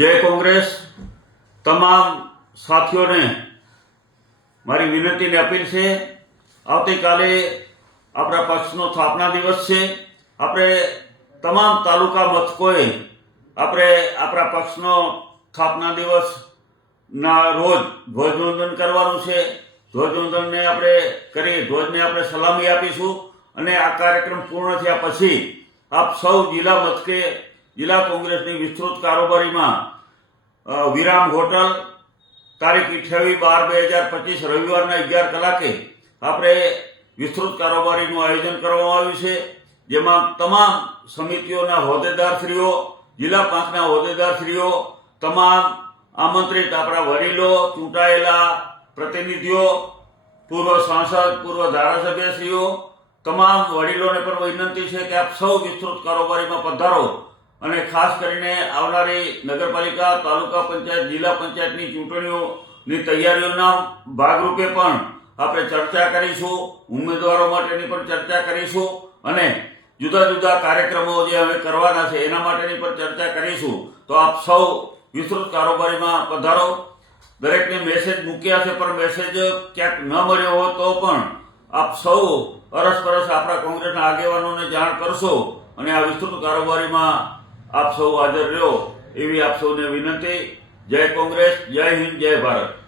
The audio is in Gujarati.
जय कांग्रेस तमाम साथियों ने मारी विनती ने अपील से आवती काले अपना पक्षनो स्थापना दिवस से अपने तमाम तालुका मथकोए अपने अपना पक्षनो स्थापना दिवस ना रोज ध्वजवंदन करवानुं छे। ध्वजवंदन ने अपने करी ध्वज ने अपने सलामी आपीशुं अने आ कार्यक्रम पूर्ण थया पछी आप सौ जिला मथके जिला कांग्रेसनी विस्तृत कारोबारीमां विराम होटल तारीख 28/12/2025 रविवाરના 11 કલાકે આપણે વિસ્તૃત કારોબારીનું આયોજન કરવામાં આવ્યું છે, જેમાં તમામ સમિતિઓના હોદ્દેદારશ્રીઓ, જિલ્લા પાંખના હોદ્દેદારશ્રીઓ, તમામ આમંત્રિત આપણા વડીલો, ચૂંટાયેલા પ્રતિનિધિઓ, પૂર્વ સાંસદ, પૂર્વ ધારાસભ્યશ્રીઓ, તમામ વડીલોને પણ વિનંતી છે કે આપ સૌ વિસ્તૃત કારોબારીમાં પધારો અને ખાસ કરીને આવનારી નગરપાલિકા, તાલુકા પંચાયત, જિલ્લા પંચાયતની ચૂંટણીઓની તૈયારીઓના ભાગરૂપે પણ આપણે ચર્ચા કરીશું, ઉમેદવારો માટેની પણ ચર્ચા કરીશું અને જુદા જુદા કાર્યક્રમો જે હવે કરવાના છે એના માટેની પણ ચર્ચા કરીશું। તો આપ સૌ વિસ્તૃત કારોબારીમાં પધારો। દરેકને મેસેજ મૂક્યા છે, પણ મેસેજ ક્યાંક ન મળ્યો હોય તો પણ આપ સૌ અરસપરસ આપણા કોંગ્રેસના આગેવાનોને જાણ કરશો અને આ વિસ્તૃત કારોબારીમાં आप सौ हाजर रहो एवी आप सौने विनंती। जय कांग्रेस, जय हिंद, जय भारत।